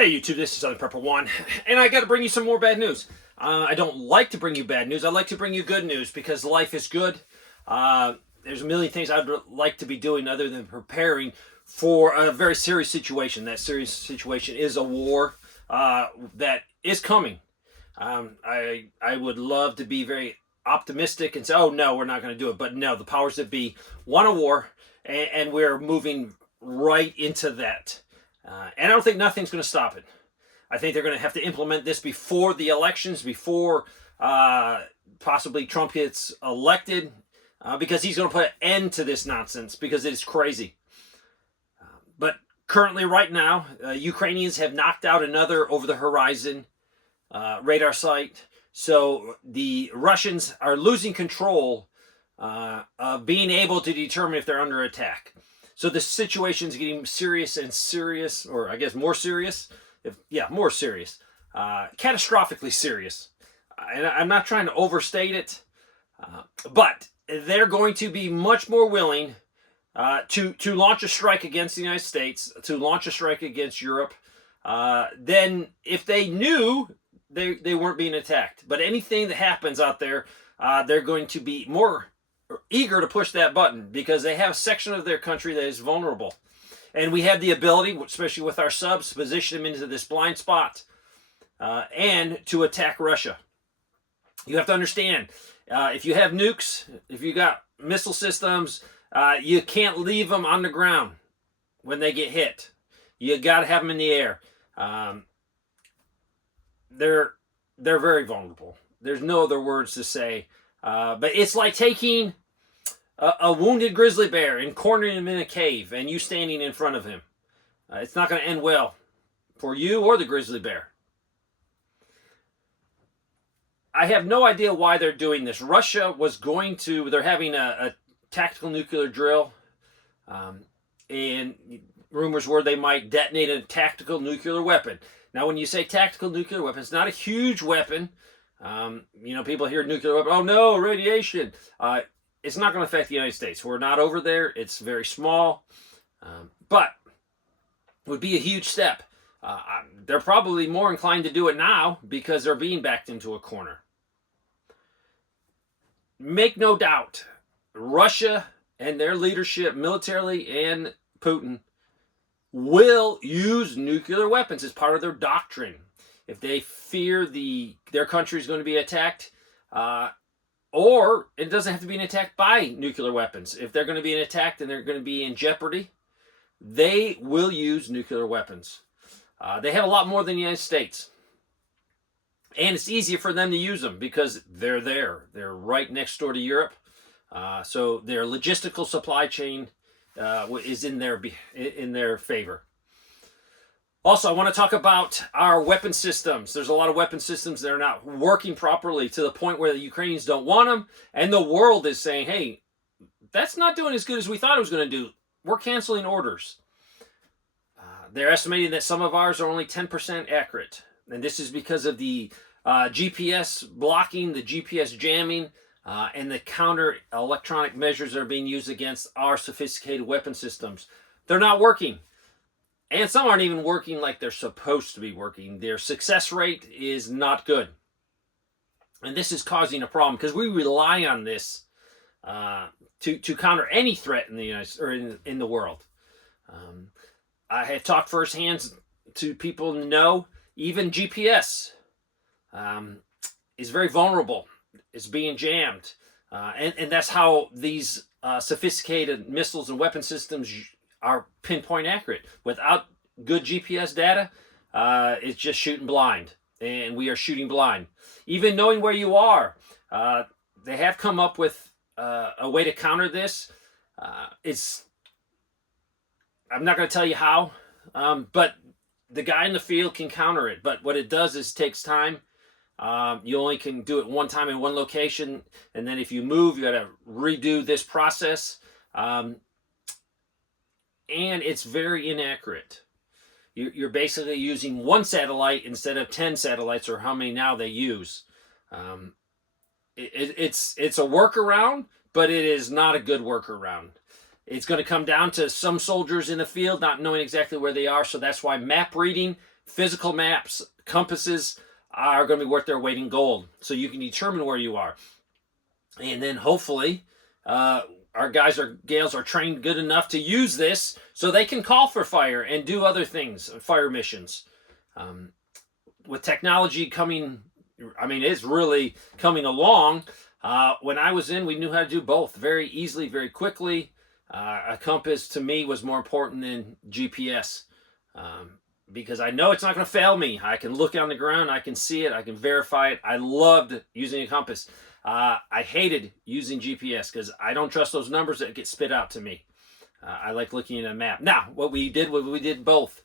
Hey YouTube, this is Southern Purple One, and I got to bring you some more bad news. I don't like to bring you bad news. I like to bring you good news because life is good. There's a million things I'd like to be doing other than preparing for a very serious situation. That serious situation is a war that is coming. I would love to be very optimistic and say, oh no, we're not going to do it. But no, the powers that be want a war, and we're moving right into that. And I don't think nothing's going to stop it. I think they're going to have to implement this before the elections, before possibly Trump gets elected, because he's going to put an end to this nonsense because it's crazy. But currently, right now, Ukrainians have knocked out another over-the-horizon radar site. So the Russians are losing control of being able to determine if they're under attack. So the situation is getting serious and serious, or I guess more serious. More serious. Catastrophically serious. And I'm not trying to overstate it, but they're going to be much more willing to launch a strike against the United States, to launch a strike against Europe, than if they knew they weren't being attacked. But anything that happens out there, they're going to be more eager to push that button because they have a section of their country that is vulnerable. And we have the ability, especially with our subs, to position them into this blind spot and to attack Russia. You have to understand, if you have nukes, if you got missile systems, you can't leave them on the ground when they get hit. You got to have them in the air. They're very vulnerable. There's no other words to say. But it's like taking a wounded grizzly bear and cornering him in a cave and you standing in front of him. It's not going to end well for you or the grizzly bear. I have no idea why they're doing this. Russia was going to, they're having a tactical nuclear drill. And rumors were they might detonate a tactical nuclear weapon. Now, when you say tactical nuclear weapon, it's not a huge weapon. People hear nuclear weapon, oh no, radiation. It's not going to affect the United States. We're not over there. It's very small. But it would be a huge step. They're probably more inclined to do it now because they're being backed into a corner. Make no doubt, Russia and their leadership, militarily and Putin, will use nuclear weapons as part of their doctrine. If they fear their country is going to be attacked, or it doesn't have to be an attack by nuclear weapons. If they're going to be attacked and they're going to be in jeopardy, they will use nuclear weapons. They have a lot more than the United States. And it's easier for them to use them because they're there. They're right next door to Europe. So their logistical supply chain is in their favor. Also, I want to talk about our weapon systems. There's a lot of weapon systems that are not working properly to the point where the Ukrainians don't want them. And the world is saying, hey, that's not doing as good as we thought it was going to do. We're canceling orders. They're estimating that some of ours are only 10% accurate. And this is because of the GPS blocking, the GPS jamming, and the counter electronic measures that are being used against our sophisticated weapon systems. They're not working. And some aren't even working like they're supposed to be working. Their success rate is not good. And this is causing a problem because we rely on this to counter any threat in the United or in the world. I have talked firsthand to people who know even GPS is very vulnerable. It's being jammed. And that's how these sophisticated missiles and weapon systems are pinpoint accurate. Without good GPS data, it's just shooting blind. And we are shooting blind. Even knowing where you are, they have come up with a way to counter this. I'm not going to tell you how, but the guy in the field can counter it. But what it does is it takes time. You only can do it one time in one location. And then if you move, you got to redo this process. And it's very inaccurate. You're basically using one satellite instead of 10 satellites, or how many now they use. It's a workaround, but it is not a good workaround. It's going to come down to some soldiers in the field not knowing exactly where they are, so that's why map reading Physical maps, compasses are going to be worth their weight in gold, so you can determine where you are. And then hopefully our guys or gals are trained good enough to use this so they can call for fire and do other things, fire missions. With technology coming, I mean, it's really coming along. When I was in, we knew how to do both very easily, very quickly. A compass to me was more important than GPS, because I know it's not going to fail me. I can look on the ground, I can see it, I can verify it. I loved using a compass. I hated using GPS because I don't trust those numbers that get spit out to me. I like looking at a map. Now, what we did both.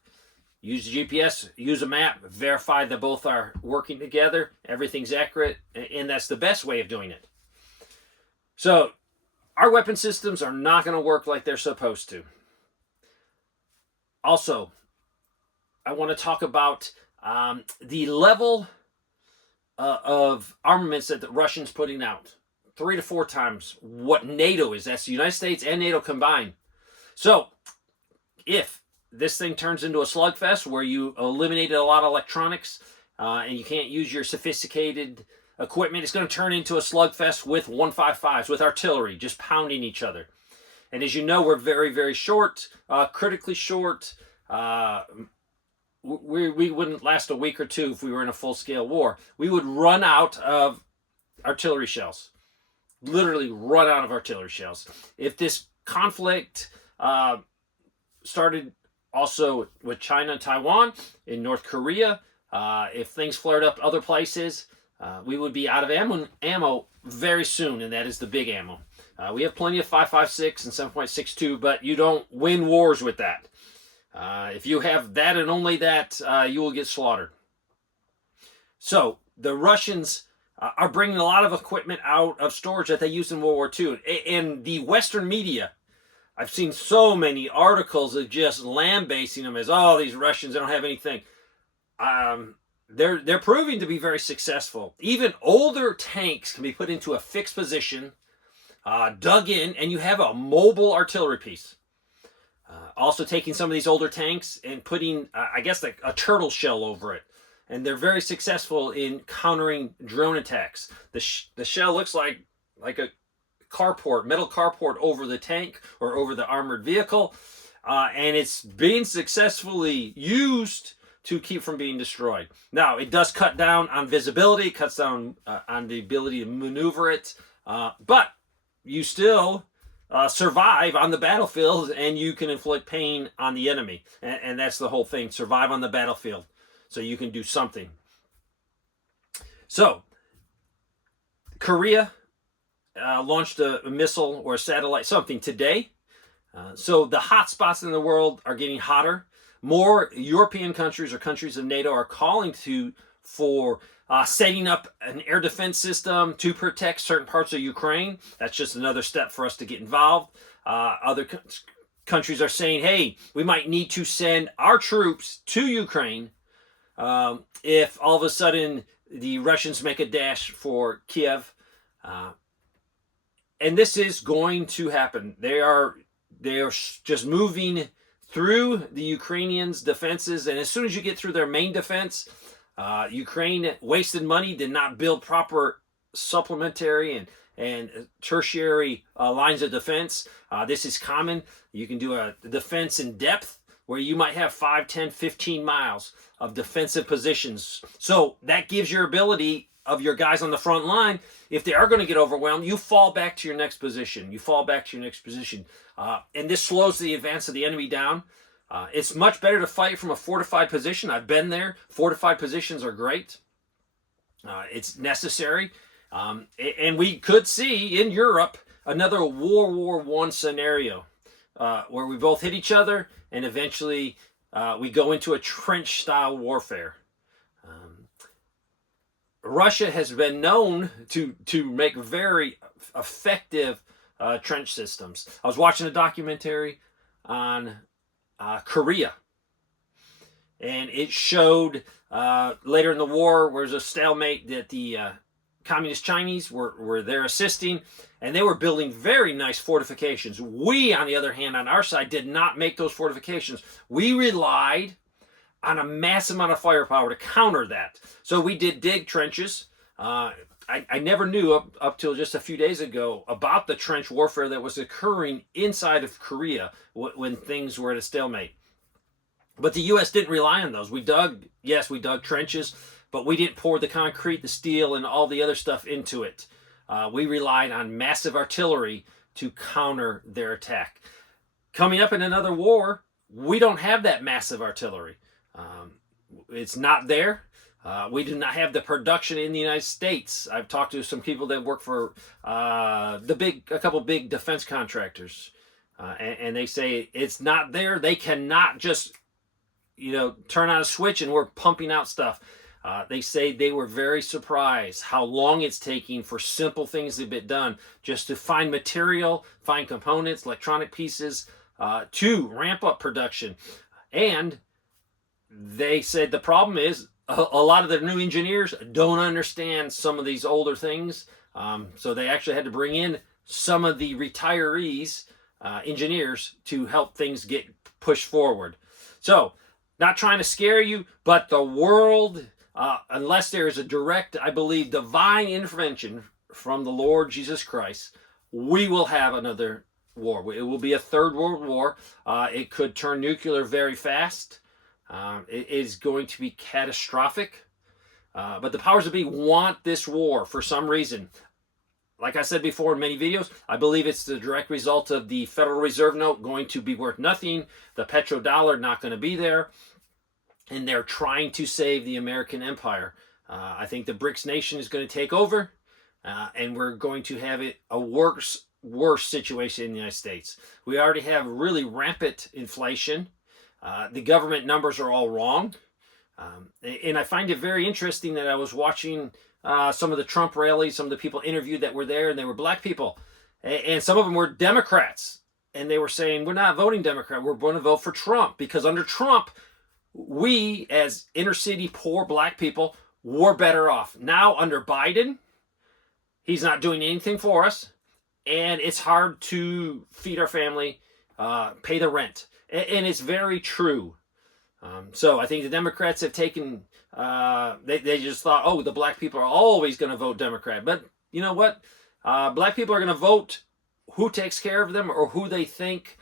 Use GPS, use a map, verify that both are working together, everything's accurate, and that's the best way of doing it. So, our weapon systems are not going to work like they're supposed to. Also, I want to talk about the level of armaments that the Russians putting out. 3 to 4 times what NATO is. That's the United States and NATO combined. So, if this thing turns into a slugfest where you eliminated a lot of electronics and you can't use your sophisticated equipment, it's going to turn into a slugfest with 155s, with artillery, just pounding each other. And as you know, we're very, very short, critically short. We wouldn't last a week or two if we were in a full-scale war. We would run out of artillery shells. Literally run out of artillery shells. If this conflict started also with China and Taiwan, in North Korea, if things flared up other places, we would be out of ammo very soon, and that is the big ammo. We have plenty of 5.56 and 7.62, but you don't win wars with that. If you have that and only that, you will get slaughtered. So the Russians are bringing a lot of equipment out of storage that they used in World War II. And the Western media, I've seen so many articles of just lambasting them as, oh, these Russians, they don't have anything. They're proving to be very successful. Even older tanks can be put into a fixed position, dug in, and you have a mobile artillery piece. Also taking some of these older tanks and putting, I guess, like a turtle shell over it. And they're very successful in countering drone attacks. The shell looks like a carport, metal carport over the tank or over the armored vehicle. And it's being successfully used to keep from being destroyed. Now, it does cut down on visibility, cuts down on the ability to maneuver it, but you still survive on the battlefield, and you can inflict pain on the enemy. And that's the whole thing, survive on the battlefield, so you can do something. So, Korea launched a missile or a satellite, something today. So the hot spots in the world are getting hotter. More European countries or countries of NATO are calling for setting up an air defense system to protect certain parts of Ukraine. That's just another step for us to get involved. Other countries are saying, hey, we might need to send our troops to Ukraine if all of a sudden the Russians make a dash for Kiev. And this is going to happen. They are just moving through the Ukrainians' defenses, and as soon as you get through their main defense, Ukraine wasted money, did not build proper supplementary and tertiary lines of defense. This is common. You can do a defense in depth where you might have 5, 10, 15 miles of defensive positions. So that gives your ability of your guys on the front line, if they are going to get overwhelmed, you fall back to your next position. And this slows the advance of the enemy down. It's much better to fight from a fortified position. I've been there. Fortified positions are great. It's necessary. And we could see in Europe another World War I scenario where we both hit each other and eventually we go into a trench-style warfare. Russia has been known to make very effective trench systems. I was watching a documentary on Korea, and it showed later in the war where there's a stalemate that the communist Chinese were there assisting, and they were building very nice fortifications. We, on the other hand, on our side, did not make those fortifications. We relied on a massive amount of firepower to counter that. So we did dig trenches. I never knew up till just a few days ago about the trench warfare that was occurring inside of Korea when things were at a stalemate. But the U.S. didn't rely on those. We dug trenches, but we didn't pour the concrete, the steel, and all the other stuff into it. We relied on massive artillery to counter their attack. Coming up in another war, we don't have that massive artillery. It's not there. We do not have the production in the United States. I've talked to some people that work for a couple big defense contractors, and they say it's not there. They cannot just, turn on a switch and we're pumping out stuff. They say they were very surprised how long it's taking for simple things to be done, just to find material, find components, electronic pieces, to ramp up production. And they said the problem is a lot of the new engineers don't understand some of these older things. So they actually had to bring in some of the retirees, engineers, to help things get pushed forward. So, not trying to scare you, but the world, unless there is a direct, I believe, divine intervention from the Lord Jesus Christ, we will have another war. It will be a third world war. It could turn nuclear very fast. It is going to be catastrophic. But the powers that be want this war for some reason. Like I said before in many videos, I believe it's the direct result of the Federal Reserve note going to be worth nothing, the petrodollar not going to be there, and they're trying to save the American empire. I think the BRICS nation is going to take over, and we're going to have a worse situation in the United States. We already have really rampant inflation. The government numbers are all wrong. And I find it very interesting that I was watching some of the Trump rallies, some of the people interviewed that were there, and they were black people. And some of them were Democrats. And they were saying, we're not voting Democrat, we're going to vote for Trump. Because under Trump, we, as inner city poor black people, were better off. Now, under Biden, he's not doing anything for us. And it's hard to feed our family, pay the rent. And it's very true. So I think the Democrats have taken, they just thought, oh, the black people are always going to vote Democrat. But you know what? Black people are going to vote who takes care of them or who they think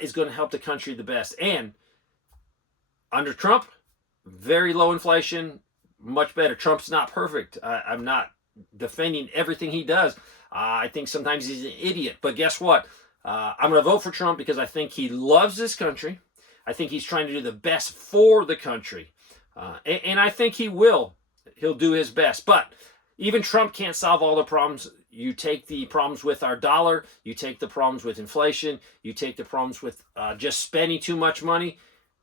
is going to help the country the best. And under Trump, very low inflation, much better. Trump's not perfect. I'm not defending everything he does. I think sometimes he's an idiot. But guess what? I'm going to vote for Trump because I think he loves this country. I think he's trying to do the best for the country. And I think he will. He'll do his best. But even Trump can't solve all the problems. You take the problems with our dollar. You take the problems with inflation. You take the problems with just spending too much money.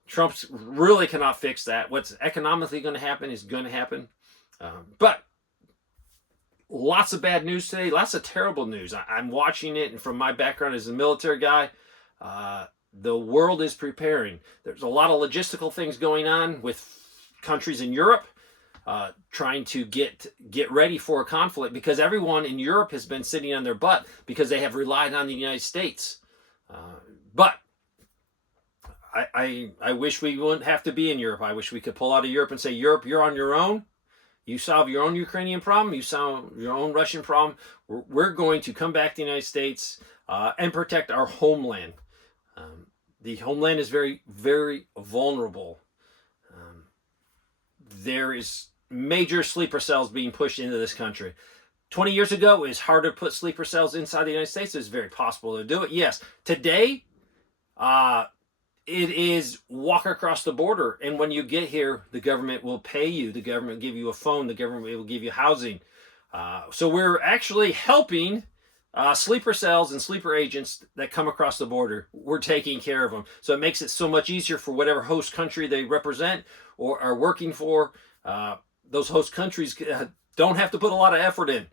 Trump really cannot fix that. What's economically going to happen is going to happen. But lots of bad news today. Lots of terrible news. I'm watching it. And from my background as a military guy, the world is preparing. There's a lot of logistical things going on with countries in Europe trying to get ready for a conflict because everyone in Europe has been sitting on their butt because they have relied on the United States. But I wish we wouldn't have to be in Europe. I wish we could pull out of Europe and say, Europe, you're on your own. You solve your own Ukrainian problem. You solve your own Russian problem. We're going to come back to the United States and protect our homeland. The homeland is very, very vulnerable. There is major sleeper cells being pushed into this country. 20 years ago, it was harder to put sleeper cells inside the United States. It's very possible to do it. Yes. Today, it is walk across the border. And when you get here, the government will pay you. The government will give you a phone. The government will give you housing. So we're actually helping sleeper cells and sleeper agents that come across the border. We're taking care of them. So it makes it so much easier for whatever host country they represent or are working for. Those host countries don't have to put a lot of effort in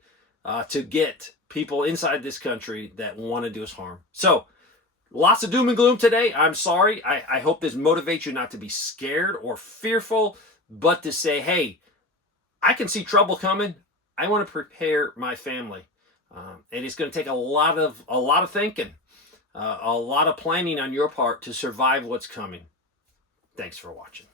to get people inside this country that want to do us harm. So lots of doom and gloom today. I'm sorry. I hope this motivates you not to be scared or fearful, but to say, hey, I can see trouble coming. I want to prepare my family. And it's going to take a lot of thinking, a lot of planning on your part to survive what's coming. Thanks for watching.